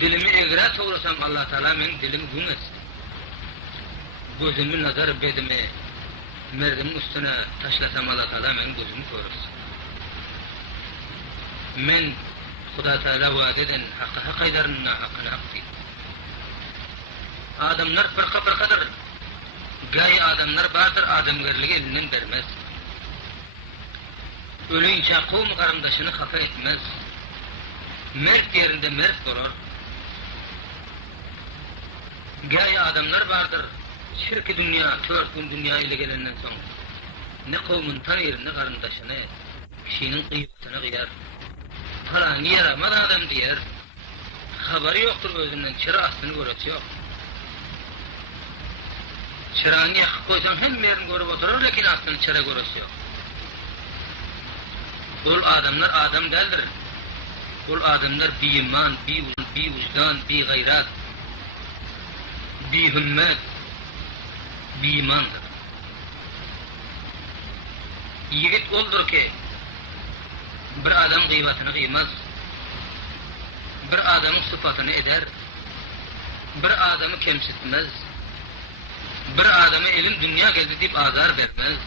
Dilimi egre soğrasam Allah Teala men dilimi gün etsin. Gözümü nazar bedime, merdimin üstüne taşlasam Allah Teala men gözümü soğrasın. Men Huda Teala vaad eden hakkı hak aylarına hakkını hak değil. Adamlar fırkadır. Gay adamlar vardır, adamgerliği elinden vermez. Ölünce kum karındaşını kafa etmez. Mert yerinde mert durur. Gay adamlar vardır, şirki dünya, törkün dünya ile gelenden sonra. Ne kavmin tanıyır, ne karındaşını, kişinin kıymetini kıyar. Falan yaramaz adam diyer. Haberi yoktur özünden, çıra aslını görüntü yok. Çırağını yakıp koysan hem yerini görüp oturur, lakin aslını çıra görüntü yok. Ol adamlar adam değildir. Ol adamlar bir iman, bir vicdan, bir gayrat, bir hümmet, bir imandır. Yiğit oldur ki bir adam gıybatını kıymaz, bir adamın sıfatını eder, bir adamı kemsitmez, bir adamı elin dünya geldi deyip azar vermez,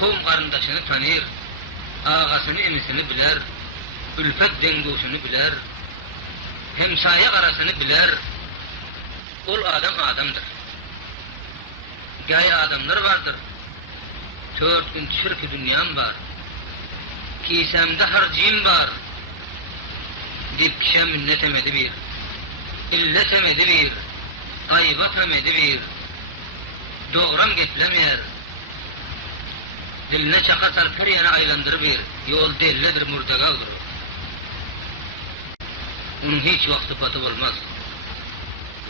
tohum karındaşını tanır, ağasını emisini biler, ülfet dengusunu biler, hemsaye arasını biler. Ol adam adamdır. Gay adamlar vardır. 4 gün şirk-i dünyam var. Kisemde harcıyım var. Dip kişe minnet emedi bir. İllet emedi bir. Gaybat emedi bir. Doğram getlemeyer. Diline çakasar her yana aylandır bir. Yol delledir murdagavdır. Onun hiç vakti patı olmaz.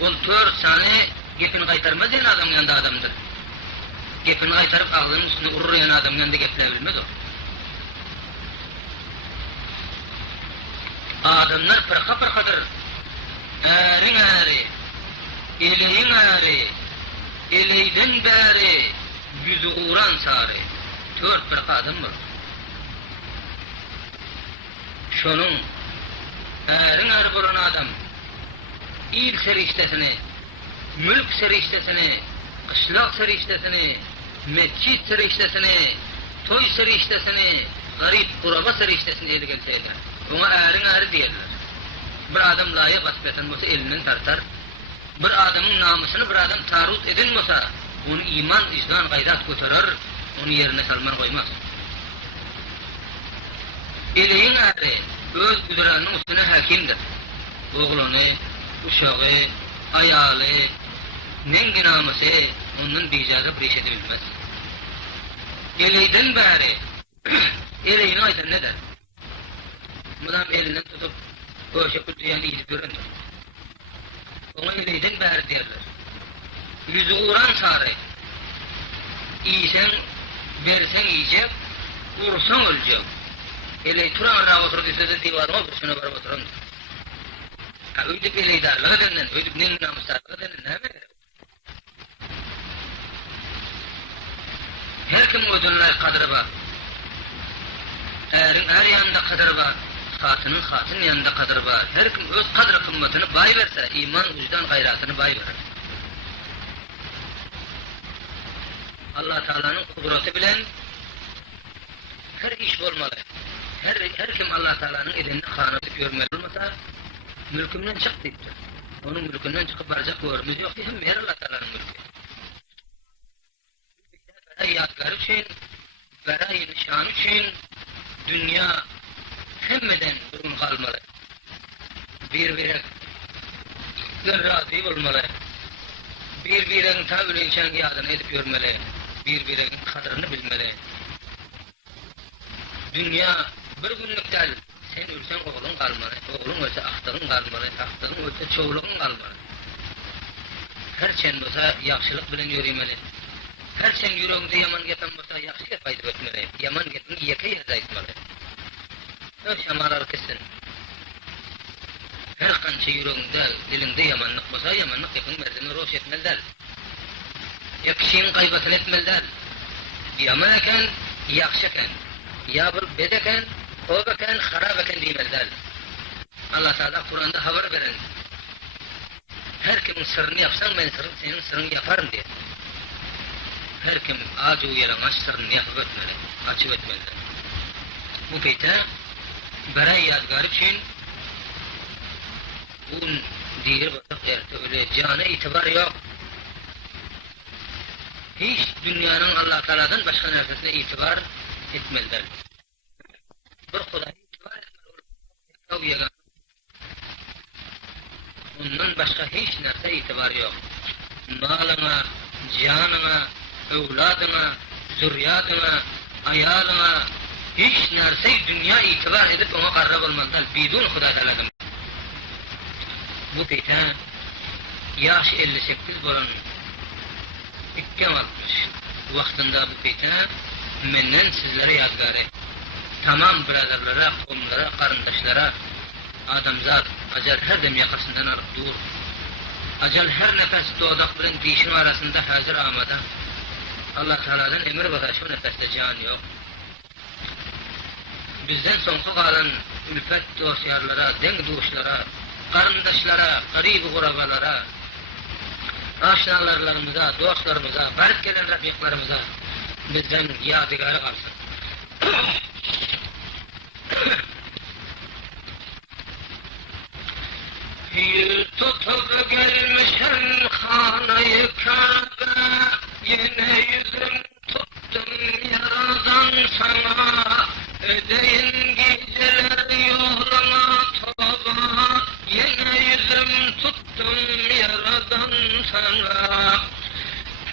Ol 4 saniye gepini kaytarmaz yani adam yanında adamdır. Gepini kaytarıp ağzının üstüne urur yani adam yanında gepleyebilmez o. Adamlar fırkadır. Erin eri, eleğin eri, eleyden beri, yüzü uğran sarı. 4 fırka adam var. Şunun erin eri bulan adam, İl seriştesini, mülk seriştesini, kışlak seriştesini, mescid seriştesini, toy seriştesini, garip kuraba seriştesini eli gelseyler. Ona erin diyorlar. Bir adam layık asbeten olsa elinden tartar. Bir adamın namusunu bir adam tarut edin olsa, onu iman, vicdan, gayrat götürür, onu yerine salman koymaz. Eleğin eri, öz güdüranın üstüne hakimdir. Oğlunu, uşağı, ayalı, nengi namusu, onun bicazı bir iş edebilmez. Eleyden beri, eleğini aydan ne der? Madam elinden tutup, koşa kutuyan iyicip göründür. Ona eleyden beri derler. Yüzü uğran sarı. İyisen, versen yiyecek, vursan ölecek. Eleği turan ara oturduysa da divarıma kursuna varıp oturundur. Öydük eleydarlığı denen, öydük nengi namuslarlığı denen, ne mi? Her kim ödünler kadırı var. Erin her yanında kadırı var. Hatının yanında kadırı var. Her kim öz kadırı kımmetini bay verse, iman, vicdan, gayratını bay verir. Allah Teala'nın kudreti bilen her iş olmalı. Her kim Allah Teala'nın elinde kanatı görmeli olmasa, mülkümden çık deyiptir. Onun mülkünden çıkıp varacak görümüz yok diye hem ver Allah Teala'nın mülkü. Beray yadgar için, beray nişan için, dünya hemmeden durum kalmalı. Birbirine razı olmalı. Birbirinin tabi insan yadını edip görmeli. Birbirinin kadrını bilmeli. Dünya bir günlük değil. Sen ölsen oğlun kalmalı. Oğlun ölse ahtığın kalmalı. Ahtığın ölse çoğuluğun kalmalı. Her çen olsa yakşılık bilen yürümeli. Her çen yüreğinde yaman geten olsa yakşı yapaydı etmeli. Yaman geten yeke yerde etmeli. Şamarar kesin. Her kança yüreğinde, dilinde yamanlık olsa yamanlık yakın merdini roş etmelidir. Yakşın kaybatını etmelidir. Yaman eken, yakşı eken. Ya bir bedeken, koveken, harap eken demelidir. Allah Teala Kur'an'da haber veren. Her kimin sırrını yapsan ben senin sırrını yaparım diye. Her kim ağacı uyaramaş sırrını yapıp etmeli, açıp etmeli. Bu peyte beray yadgar için bu diğer batak yerde öyle cana itibar yok. Hiç dünyanın Allah Teala'dan başka nefesine itibar etmeliler. Bir Kuday'a itibar etmeli. Ondan başka hiç nerede itibar yok. Malına, canına, evladına, zürriyatına, ayalına, hiç nerede dünya itibar edip ona karrab olmalılar. Bidun Huda Teala'dan. Bu peyte yaş 58 bolan ikkem atmış. Vaktinde bu peyte menden sizlere yadgari. Tamam biraderlere, kavimlere, karındaşlara, adamzat, acel her dem yakasından alıp dur. Acel her nefes doğdakların dişin arasında hazır amada. Allah Teala'dan emir var, şu nefeste can yok. Bizden sonka kalan ülfet dostlarlara, denk dostlara, karındaşlara, garib-i gurabalara, aşinalarlarımıza, dostlarımıza, garip gelen rafiklarımıza bizden yadigarı kalsın. Yüz tutup gelmişim Hane-i Kabe, yine yüzüm tuttum yaradan sana. Ödeyin geceler yoluna toba, yine yüzüm tuttum yaradan sana.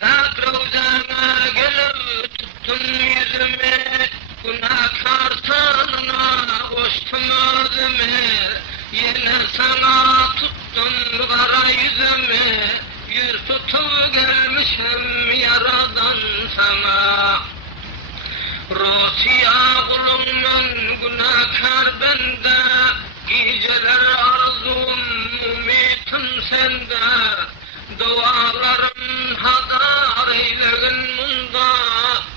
Tak Ravza'na gelip tuttum yüzümü, günahkar tanına koştum özümü. Yine sana tuttum kara yüzümü, yüz tutup gelmişim yaradan sana. Rosiya kulumdan günahkar bende, geceler arzum ümitim sende. Dualarım hadar eylegin munda,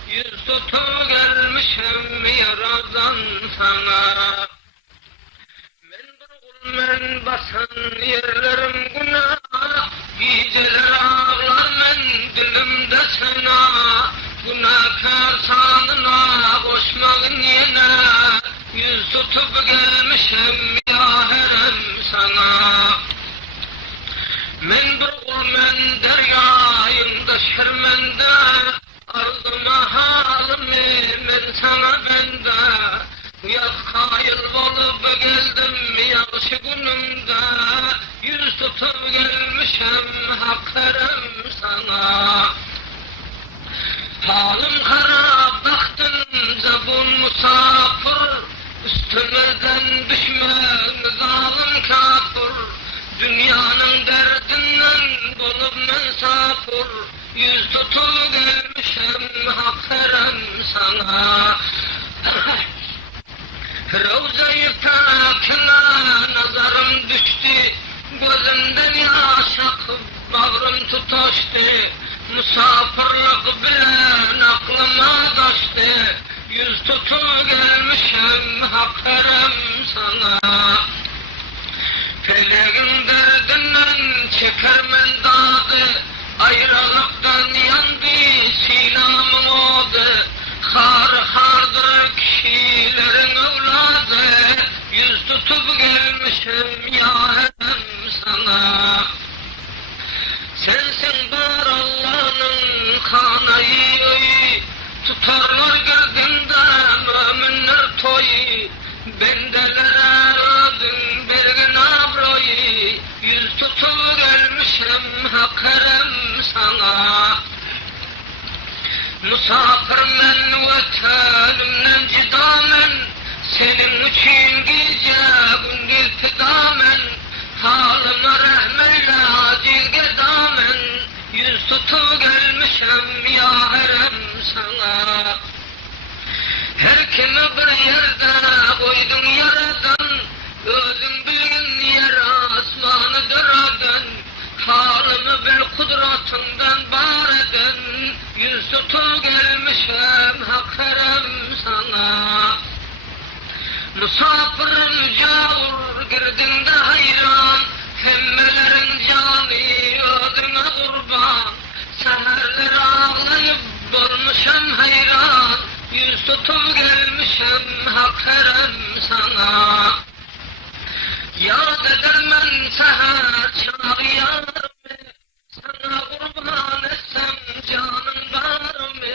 yüz tutup gelmişim yaradan sana. Men basan yerlerim günah, geceler ağlar men dilimde sana. Günahkar sanına koşmağın yine, yüz tutup gelmişim yahem sana. Men bir kul men deryayımda şermende, ardıma halimi men sana bende. Yaz kayıl bolup geldim yaşı günümde, yüz tutup gelmişim haklarım sana. Halim harap baktın zabun musafir, üstümden düşman zalim kafir. Dünyanın derdinden bolup mensafir, yüz tutup gelmişim haklarım sana. Ravza-i Pak'ına nazarım düştü, gözümden yaş akıp bağrım tutuştu. Musafirlik bilen aklıma taştı, yüz tutup gelmişim haklarım sana. Feleğin derdinden çekermen dağı, ayrılıktan yandı silamım oldu. Har hardır kişilerin evladı, yüz tutup gelmişim yahem sana. Sensin bar Allah'ın Hane-i, tutarlar gırdında müminler toyu. Bendelere ödün bergin abroyu, yüz tutup gelmişim hakarım sana. Musafir men vatanımdan cidamen, senin için gece gündüz fidamen. Halıma rahmeyle acil gedamen, yüz tutup gelmişim yarim sana. Her kimi bir yerde koydun yaradan, özün bilgin yer asmanı döradan. Halımı bil kudretinden bareden, yüz tutup gelmişim haklarım sana. Musafirim cavur derdinde hayran, hemmelerin cani ödüne kurban. Seherler ağlayıp bulmuşam hayran, yüz tutup gelmişem hak herem sana. Yad edermen seher çağı yarımı, sana kurban etsem canım var mı?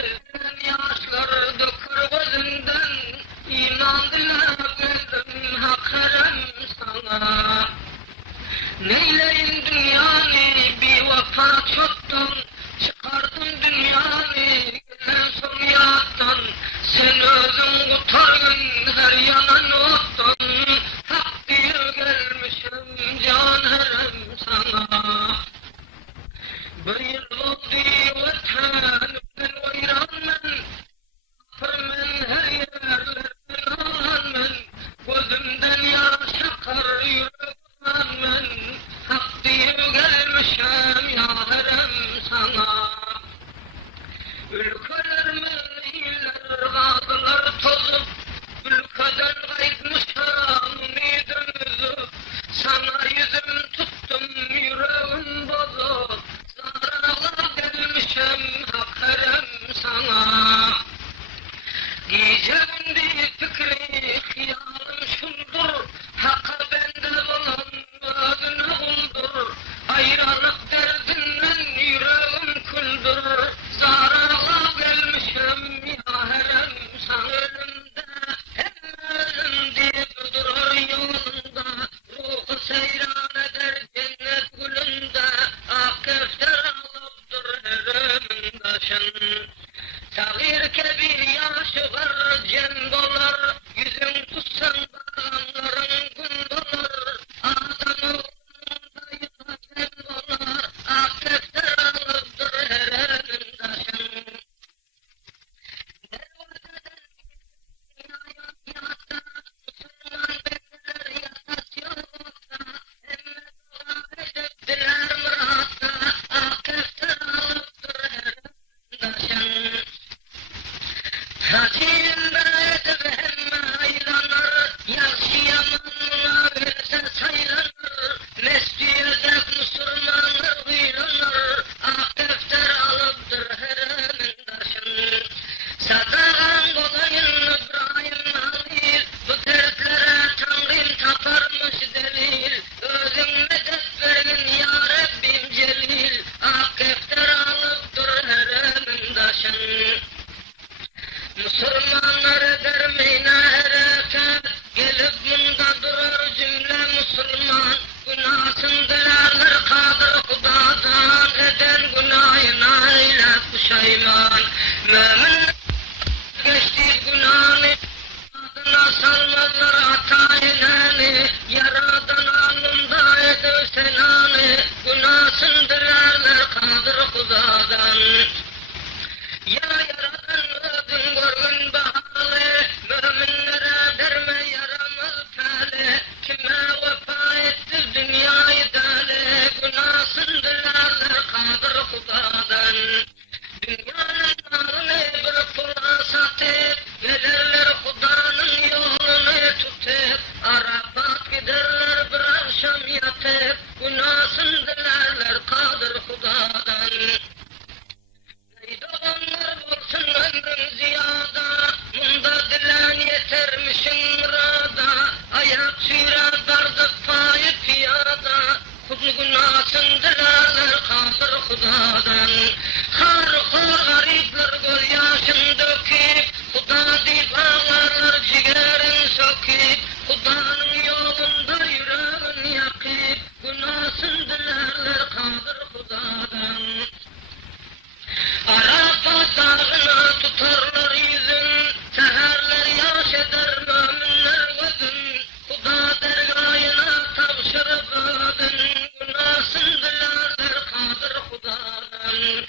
Yaşlar dökür gözünden, iman dile bildim hak herem sana. Neyleyin dünyanı bir vefa çoktan, çıkardım dünyanı gelen soryattan. Sen özün kurtargın her yanan ottan, hak diye gelmişim can herem sana. Bir oldu vatanımdan oyranmen, men her yerlerden ağlanmen, gözümden yaş akar yüreğimden, hak diye gelmişim ya herem sana. Ülkeler meyiller gazılar tozup, ülkeden kaybmışam ümidimizi, sana yüzüm tuttum yüreğim bozuk, zarara gelmişim hak herem sana. Gecendi fikri hıyalım şundur, hakka bende olan adına buldur. Ayrılık derdinden yüreğim küldür, zarara gelmişim ya herem sana. Ölümde hem deyip durur yolunda, ruhu seyran eder cennet gülünde. Ak defter alıpdır heremin taşın, Sagir kebir yaşı var cem dolar, yüzün tutsan bağımların gün dolar. Adam oğlunda yıkatın dolar, ak defter alıpdır heremin taşın. Dervazeden dünyaya yata, Müslüman bekler yatas yolda. Emme dua edeptiler muratta, ak defter alıpdır heremin taşın. Saçında edip aylanır, yaşayanına verse saylanır. Mescid-i Müslümanlar kıylanır, ak defter alıptır heremin taşın. Sadağan kolayın İbrahim Halil, bu dertlere Tanrım taparmış delil. Özün medet verin ya Rabbim celil, ak defter alıptır heremin taşın. Müslümanlar eder meyne hareket, gelip bunda durur cümle Müslüman. Günahsın dilerler kadir kudadan, eden günahına ile puşayman. Mümin geçti günahını, adına salmazlar hata ineni. Yaradan alnında edir senanı, günahsın dilerler kadir kudadan. Ya yaradan ödün görgün bahalı, müminlere derme yaramaz pali. Kime vefa etti dünyayı dali, günahsın dilerler kadir kudadan. Dünyanın narını bir kula satıp, gelirler kudanın yolunu tutup. Arafat giderler bir akşam yatıp, günahsın dilerler kadir kudadan. Doğanlar bulsun ömrüm ziyada, bunda dilen yetermişin murada. Ayak sürer dardı payı piyada, kudlu günahsın dilerler kadir kudadan. Har garipler göz yaşın döküp, kuda deyip ağlarlar ciğerin söküp. Kudanın yolunda yüreğin yakıp, günahsın dilerler kadir kudadan. Arafat dağına tutarlar yüzün, seherler yaş eder müminler gözün. Kuda dergâhına tavşırıp ödün, günahsın dilerler kadir kudadan.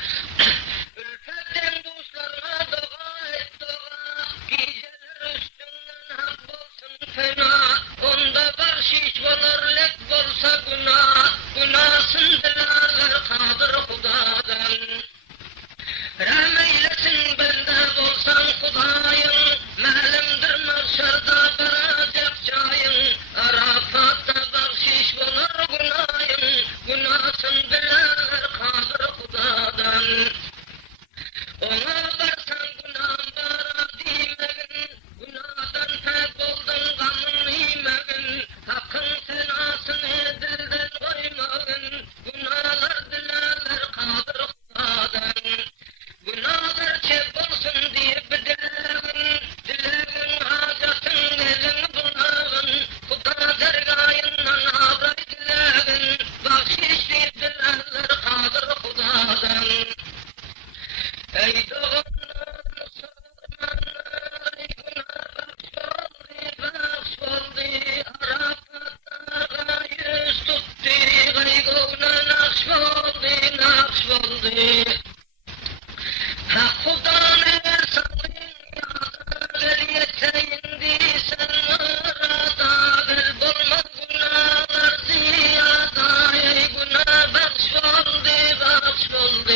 Ha Hudanı salın yada gel indi sen murada gel bulma günahlar ziyada ey günah baş oldu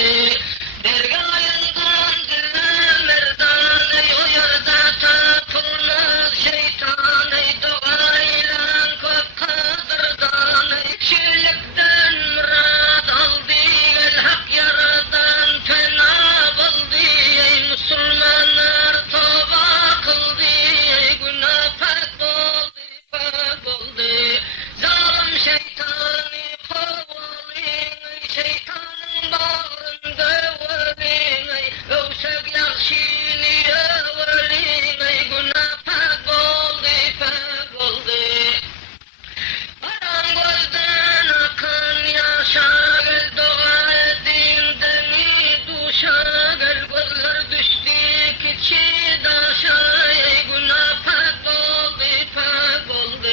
dergahından diller merdan ey o yerde tapılmaz şeytan ey doğayla kadırdan ey şirkten murad aldı el hak yaradan fena buldu ey Müslümanlar tövbe kıldı ey günah pek oldu zalim şeytanı kovalayın ey şeytanın bağrında varın ey övsek yakşini överin ey günah pek oldu Aram gözden akan yaşa gel dua edindeni duşa gel gözler düştü kiçi daşa ey günah pek oldu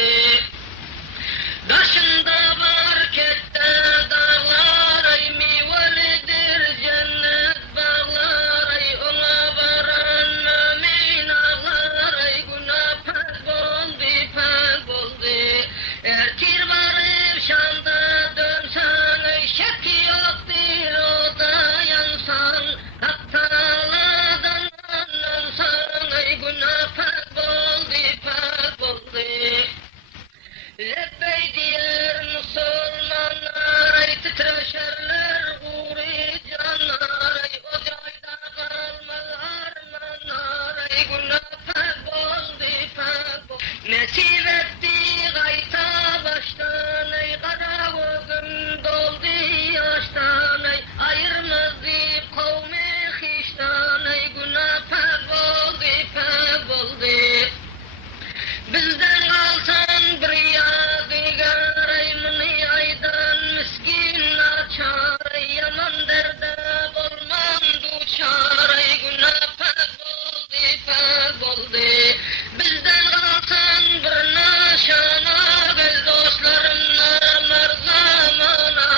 Daşında markette dağlar ey mivalidir cennet bağlar ey ona varan mümin ağlar ey günah pek oldu Erkir varıp Şam'da dönsen ey şek yoktur o da yansan Hattalardan anlansan ey günah pek oldu Lebbey diyer Müslümanlar ey titreşerler guri canlar ey o cayda kalmalar manlar ey günah pek oldu Nesip etti gayta baştan ey kara gözüm doldu yaştan ey ayırmadı kavmi hiştan ey günah pek oldu Bizden kalsan bir yadigar ey mini aydan miskin açar ey yaman derde bulmam duçar ey günah pek oldu Bizden kalsan bir naşana gel dostlarımla merzamana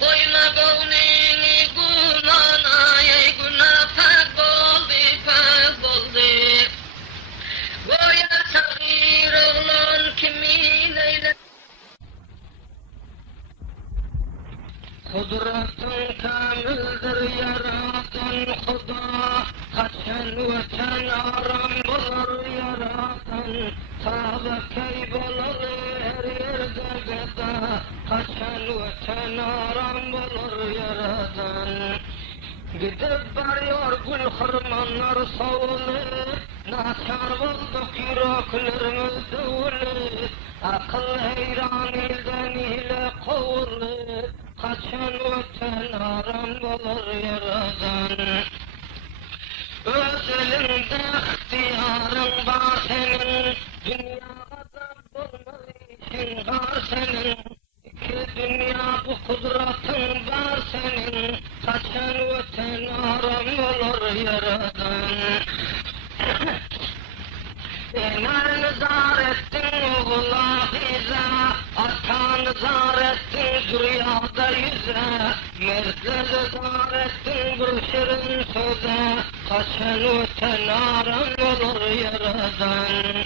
koyma gavnini gumana ey günah pek oldu Goya sagir oğlan kimin eyle Kudretun kamildir yaratan Huda Kaçan vatan aram bulur yaratan Tabakay bulalı her yerde gada Kaçan vatan aram bulur yaratan Gidip varıyor gül hırmanlar savulu Naçar bulduk yüreklerimiz dövülü Akıl heyran ilden ile kovulu Kaçan vatan aram bulur yaradan Öz elinde ihtiyarın var senin Dünyada bulmak için var senin İki dünya bu kudretin var senin Kaçan vatan aram bulur yaradan Ener zar ettin oğula bize Atan zar ettin zürriyada yüze Mertleri zar ettin bir şirin söze Kaçan vatan aram olur yaradan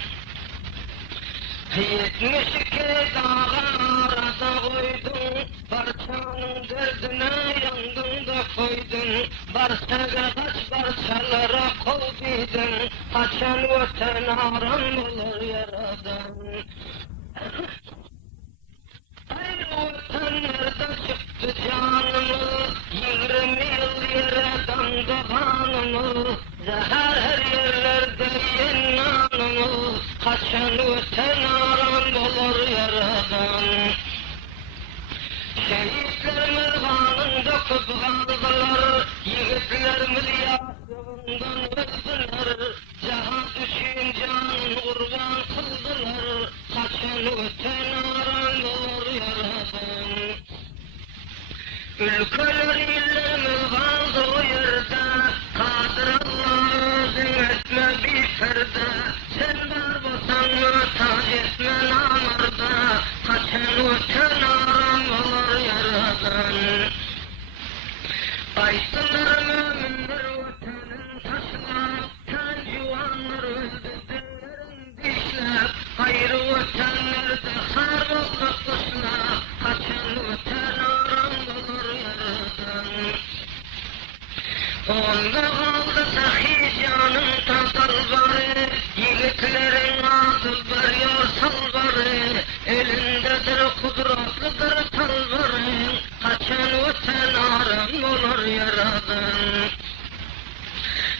72 dağa arada koydun Parçanın derdine yandın da koydun Barsaga kaç parçalara kovduydun Kaçan vatan aram olur yaradan Ayrı vatan nerede çıktı canımız 20 yıl yere damdı kanımız Zehar her yerlerde yennanımız Kaçan vatan aram olur yaradan Şehitlerimiz kanın döküp kaldılar Yiğitlerimiz yasığından öldüler Cihad için canın kurban kıldılar Kaçan vatan aram olur yaradan Ülkeler illerimiz kaldı o yerde Kadir Allah özün etme bir perde Sen darbasan mı tac etme namarda Kaçan vatan aram olur yaradan Aysa Onda kaldı sahicanın tasalları, yiğitlerin adı varıyor salvarı, elindedir kudretlidir talvarı, kaçan öten aram olur yaradan.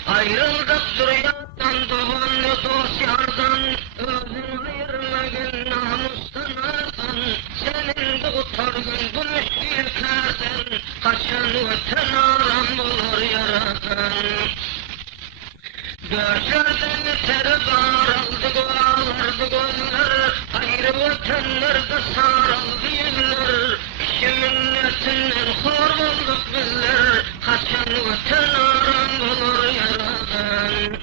Ayrıldık zürriyattan, doğanlı dost yardan, özün ayırmagın namustan ardan, senin de utargın bu müşkillerden, kaçan öten aram olur yaradan. Göçlerden öter bağırıldı ağlardı gözler, ayrı ötenlerde sarıldı yüzler, kişi milletinden hor olduk bizler, kaçan öten aram olur yaradan.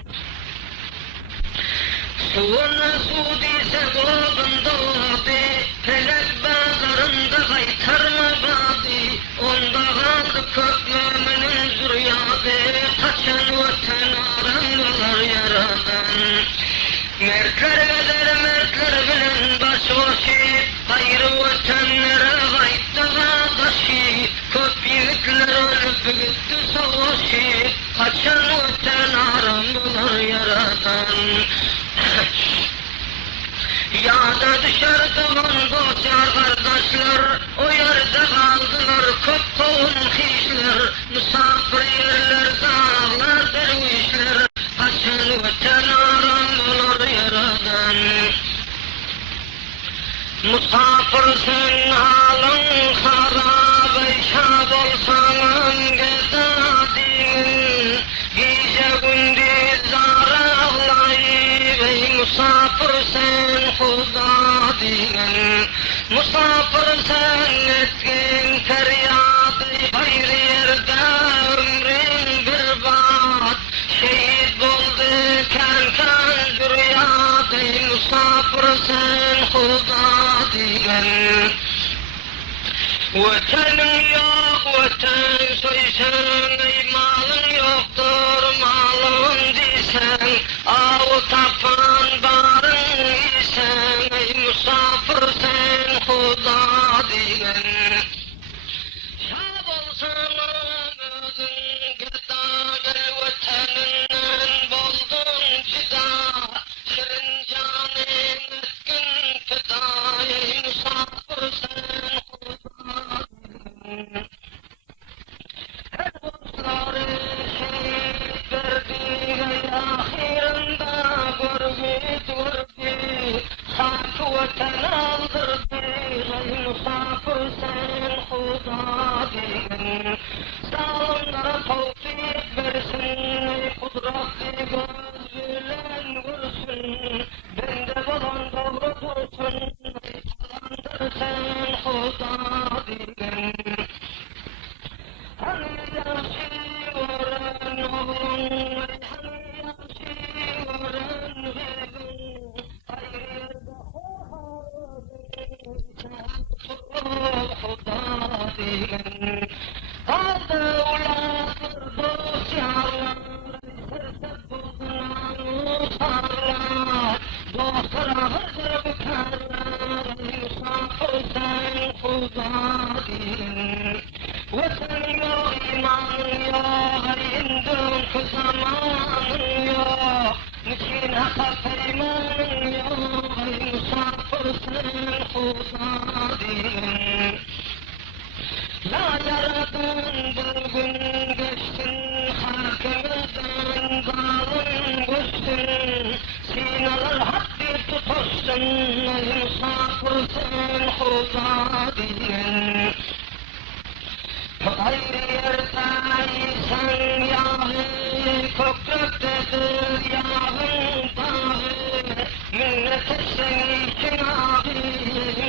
Suvuna su diyse golunda oldu, felek bağlarında kaytarma badi, onda kaldı kök müminin zürriyadı, kaçan öten aram olur yaradan. Mertler eder mertler bilen başbaşı, ayrı ötenlere kayıttı kardeşi, kök yiğitler ölüp gitti savaşı, kaçan öten aram olur yaradan. Yağda düşerdi dost kardeşler, o yerde kaldılar kök kovun kişiler, misafir yerler dağlar dervişler, kaçan öten aram olur yaradan. Musafirsin halın harabe, şad olsan gedadin, gece gündüz zarağlayıp, ey musafirsin huda din. Musafirsin etkin feryadı, gayrı yerde ömrün berbat, şehit buldu kerken zürriyadı, ey musafirsin huda din. Vetenin yok, veten soysan, ey malın yoktur, malın disen, av tapan barın isen, ey musafirsin huda diyen. Şad olsan özün gıda, gel veteninden buldun cida, şirin canın etkin feda, ey musafirsin huda diyen. Her dostları şehit verdi, ey ahirinde gördü, hak vatan aldırdı, ey musafirsin huda diyen. Zalimlere tevfik versin, ey kudretli göz bilen görsün, bende olan doğru dursun, ey talandırsın huda diyen. Hani yaşıyorum oğlum, hani yaşıyorum gibim, ayrıda huda diyen. Aldı ulaşır dost yarlar, sırtı buldular musarlar, dostlara hızır biterler, musafirsen huda diyen. Vetenin yok, imanın yok, ayındın ku zamanın yok, niçin haka peymanın yok, ey musafirsin huda diyen. La yaradın bir gün geçtin, hakimizden zalim geçtin, sinalar haddi tutuştun, ey musafirsin huda diyen. Ayrı yerdeysen yağı, kökrektedir yağın dağı, millet etsen için ağı,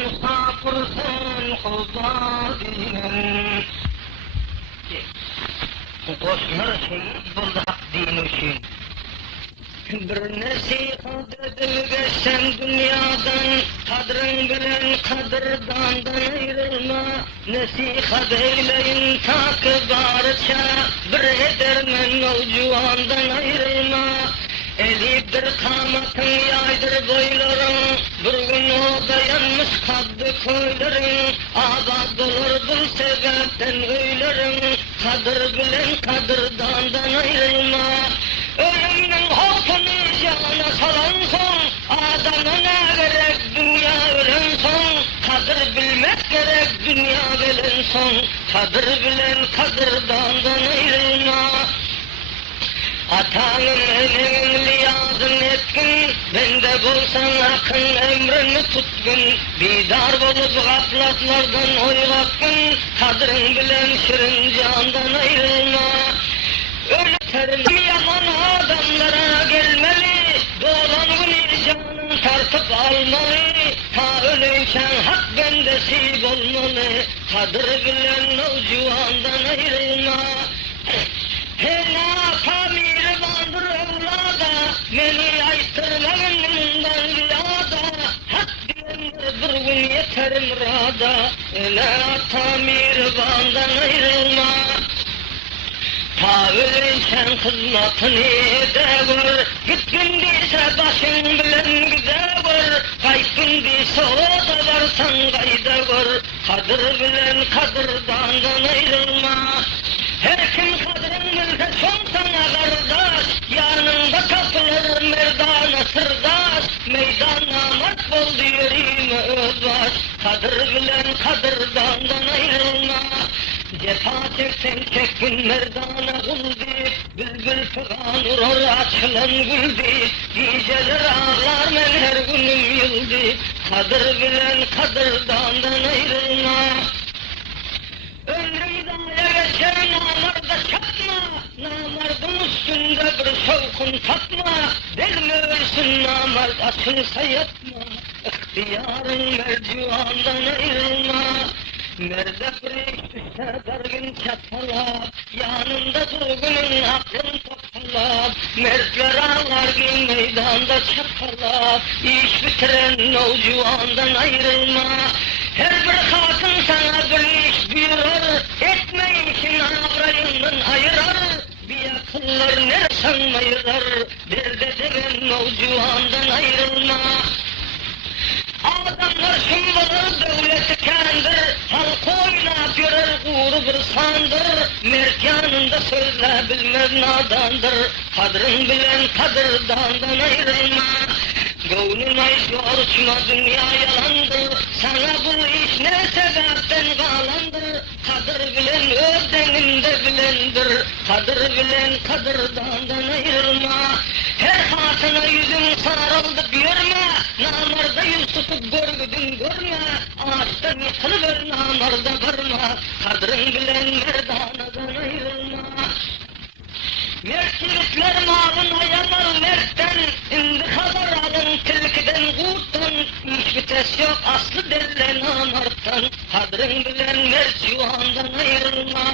musafirsin huda diyen. Dostlar şehit buldu hak din için. Bir nasihat edilgesen dünyadan, kadrın bilen kadırdandan ayrılma, nasihat eyleyin ta ki barça, bir edermen mevcuandan ayrılma. Elidir kamatın yaydır boyların, bir gün o dayanmış kaddı koyların, abad olur bu sebepten öylerin, kadır bilen kadırdandan ayrılma. Ölümün hopunu cana salan son, adamına gerek dünya ölen son. Kadır bilmek gerek dünya gelen son, kadır bilen kadırdandan ayrılma. Atanın elini liyazın etkin, bende bolsan akın emrini tutkun. Bidar bolup gaflatlardan oygatkın, kadırın bilen şirin candan ayrılma. Öyle terim yaman adamlara gelmeli, dolan günü canın tartıp almalı. Ta öleyken hak bendesi olmalı, kadır bilen o civandan ayrılma. Hena tamiri bandır evlada, beni aytırmağından ziyada. Hak bilendir bir gün yeter murada, hena tamiri bandan ayrılma. Ta öleyken hizmetini edevur, gitgindiyse başın bilen gidevur. Kayıpgindiyse o da varsan gaydevur, kadır bilen kadırdandan ayrılma. Her kim kadrin bilse son sana kardeş, yanında kapılır merdana sırdaş. Meydana mart bol yüreğime özbaş, kadır bilen kadırdandan ayrılma. Cefa çeksen çekkin merdana kul deyip, bülbül fıgan urur açılan gül deyip. Geceler ağlar men her günüm yıl deyip, kadır bilen kadırdandan ayrılma. Ömrümden geçen namarda çatma, namardın üstünde bir şevkun tatma. Delme ölsün namard açılsa yatma, ihtiyarın mercivandan ayrılma. Merde bir düşse dargın çatalap, yanında durgunun aklın topalap. Mertler ağlar gün meydanda çapalap, iş bitiren o civandan ayrılma. Her bir hatun sana bir iş buyurur, etme işin avrayından ayırar. Bir akıllar ne sanmayırlar, derde deren o civandan ayrılma. Adamlar şımbalı devleti kendir, halk oynap yürür uğru bir sandır. Mert yanında sözle bilmez nadandır, kadrin bilen kadırdandan ayrılma. Gönlüm ayşıyor uçma dünya yalandır, sana bu iş ne sebepten bağlandır. Kadır bilen özdenimde bilendir, kadır bilen kadırdandan ayrılma. Her hatına yüzün sarıldı görme, namarda yüz tutup görgüdün görme. Ağaçtan yıkılıver namarda varma, kadrin bilen merdanadan ayrılma. Mert yürütler malın ayalar mertten, indi haber alın tilkiden kurttan. İş bites yok aslı delle namarttan, kadrin bilen mert civandan ayrılma.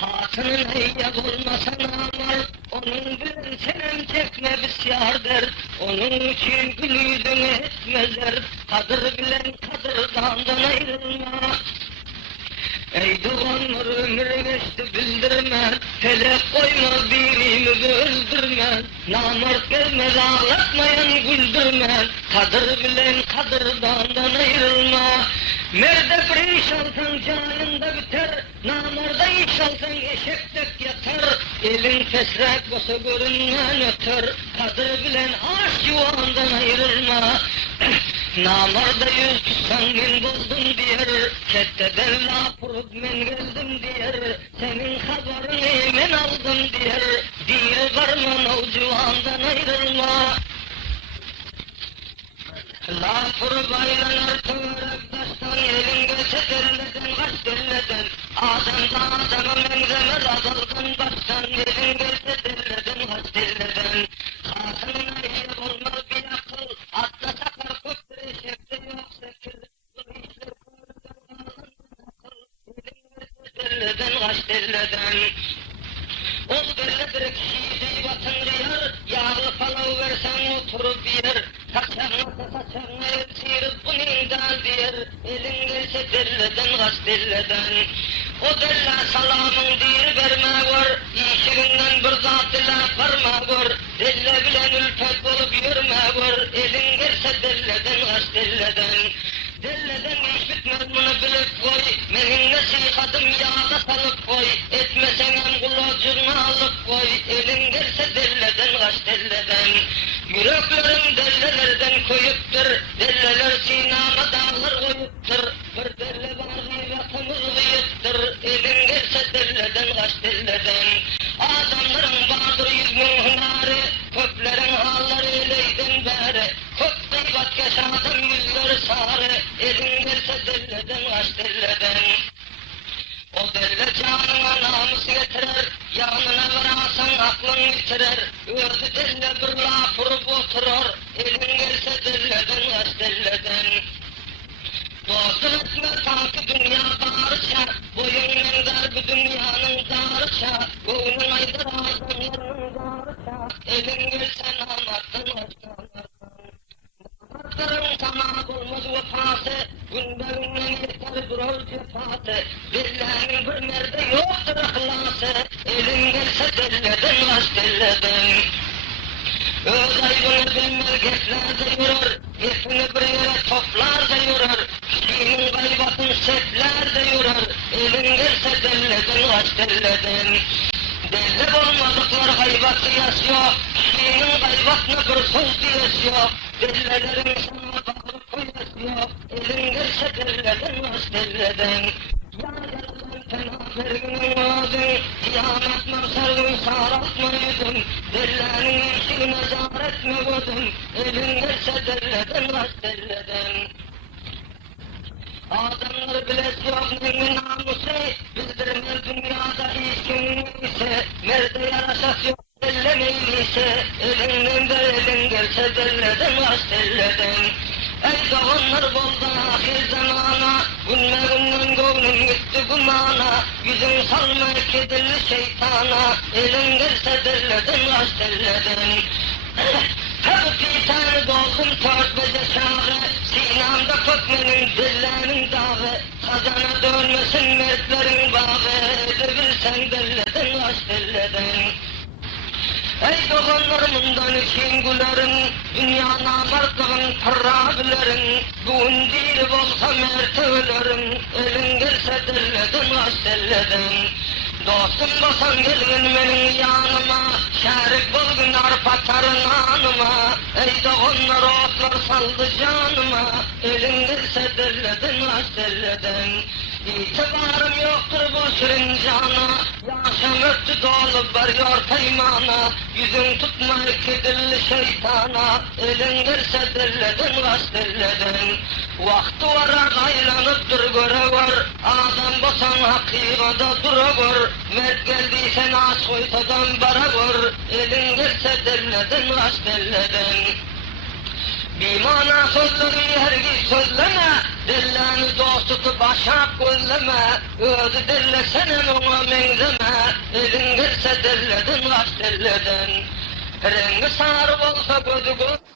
Hatının heyyab olmasa namart, onun bilen senem çekme bisyar dert. Onun için gülüydün etmezler, kadır bilen kadırdandan ayrılma. Ey duvanlar ömür geçti bildirme, felek koyma birimi öldürme. Namart gelmez ağlatmayan güldürme, kadır bilen kadırdandan ayrılma. Merde bir iş alsan canında biter, namarda iş alsan eşektek yatar. Elin fesrek basa görünmen öter, kadır bilen aş yuvandan ayrılma. Namarda yüz tutsan men buldum diyer, ketteden lapurut men geldim diyer. Senin haberini men aldım diyer, diye varman o civandan ayrılma. Lapur baylanır tüverek taştan, elin gelse derleden kaç derleden. Adamda adama menzemez azaldan baştan, elin gelse derleden kaç derleden. Hatınına eyyab olmaz bir akıl, atla sakar köktür eşekte yok sekir. Bu işler kuyrudan ağzından akıl, elin gelse derleden kaç derleden. Ol derle bir kişiyi zeybatın riyar, yağlı palav versen oturup yer. Saçarmasa saçarma sıyırıp bu neyden diyer, elin gelse derleden kaç derleden. O derle salamın dir verme var, işiğinden bir zat ile varma var. Delle bilen ülfet olup yürüme var, elin gelse derleden kaç derleden. Delleden iş bitmez bunu bilip koy, benim nasihatim yağda salıp koy. koy, etmesenem kulacığını alıp koy, elin gelse delleden kaç delleden. Yüreklerim dellelerden koyuptur, delleler sinama dağlar koyuptur. Bir delle var gıybatımız gıyıptır, elin gelse delleden kaç delleden. Adamların vardır 100.000 hünari, köplerin halları eleyden beri. Köp gıybat geç adam yüzleri sarı, elin gelse delleden kaç delleden. O delle canına namus getirer, yanına varasan aklın bitirer. Öldü delle bir laf vurup oturur, elin gelse delleden kaç delleden. Dostum etme sanki dünya bağırışa, boyunun dar bu dünyanın darışa, boynun aydır adamların darışa, elin gelse namattan hoşlanırsın. Namatların sana bulmaz vefası, günden yeter durur cefası, dillenin bir merde yoktur ahlası, elin gelse delleden kaç delleden. Öz aybını bilmez geplerde yürür, hepini bir yere toplarda yürür, kişinin gaybatını seplerde yürür, elin gelse delleden kaç delleden. Delle olmadıklar gaybatı yaşıyor, kişinin gaybatına bir söz diyesiyor, dellelerin sana bağlı koyasıyor, elin gelse delleden kaç delleden. Ya yaradan fena verginin ağzın, kıyamet mahşergin saratmaydın, dellenin eşiğine zar etmeydin, elin gelse delleden kaç delleden. Adamlar biles yok neyin namusu, bizdirmez dünyada hiç kimin ise, merde yaraşas yok ellemeyliyse, elinden de elin gelse delleden kaç delleden. Ey doğanlar bolda ahir zamana, günme günden gönlüm gitti gumana, yüzün salma kedilli şeytana, elin gelse delleden kaç delleden. Tabi bir tane doldum 4-5 şahı, sinamda kökmenin dillenin dağı, kazana dönmesin mertlerin bağı, edebilsen delleden kaç delleden. Ey doğanlarımından için gülerin, dünya namartların parrabilerin, bugün diri bolsa mertebelerin, elin gelse delleden kaç delleden. Dostum basan gelgin benim yanıma, şerik bulgun arpa tarın anıma, ey doğanlar otlar saldı canıma, elin gelse delleden kaç delleden. İtibarım yoktur bu şirin cana, yaşam öptü dolup varıyor peymana, yüzün tutma kedilli şeytana, elin gelse delleden kaç delleden. Vakti var aylanıp dur göre var, adam basan hakikada dura gör, mert geldiysen aç koytadan bara gör, elin gelse delleden kaç delleden. Bir mana sözleri hergiz sözleme, delleni dost tutup aşağı gözleme, özü dellesene ona menzeme, elin gelse delleden kaç delleden. Rengi sarı olsa gözü göz